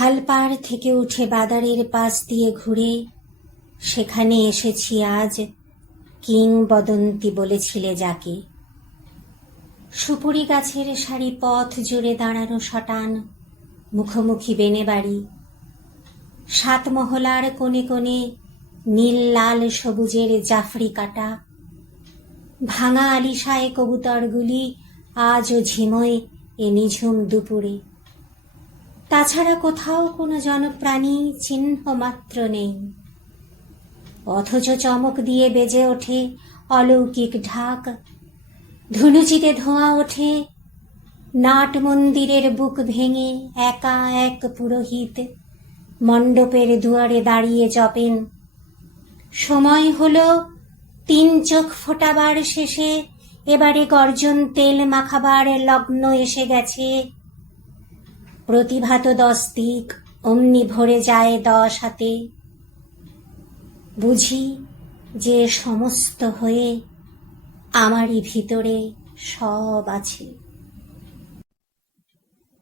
খালপাড় থেকে উঠে বাদারের পাশ দিয়ে ঘুরে, সেখানে এসেছি আজ, কিংবদন্তি বলেছিলে যাকে। সুপুরি গাছের সারি পথ জুড়ে দাঁড়ানো শটান, মুখোমুখি বেনে বাড়ি। সাত মহলার কোণে কোণে নীল লাল সবুজের জাফরি কাটা। ভাঙা আলিশায় কবুতরগুলি আজও ঝিমোয় এ নিঝুম দুপুরে। তাছাড়া কোথাও কোনো জনপ্রাণী চিহ্ন মাত্র নেই। অথচ চমক দিয়ে বেজে ওঠে অলৌকিক ঢাক। ধুনুচিতে ধোঁয়া ওঠে নাট মন্দিরের বুক ভেঙে একা এক পুরোহিত। মণ্ডপের দুয়ারে দাঁড়িয়ে জপেন সময় হলো তিন চোখ ফোটাবার শেষে, এবারে গর্জন তেল মাখাবার লগ্ন এসে গেছে। প্রতিভাত দশ দিক অমনি ভরে যায় দশ হাতে। বুঝি যে সমস্ত হয়ে আমারই ভিতরে সব আছে।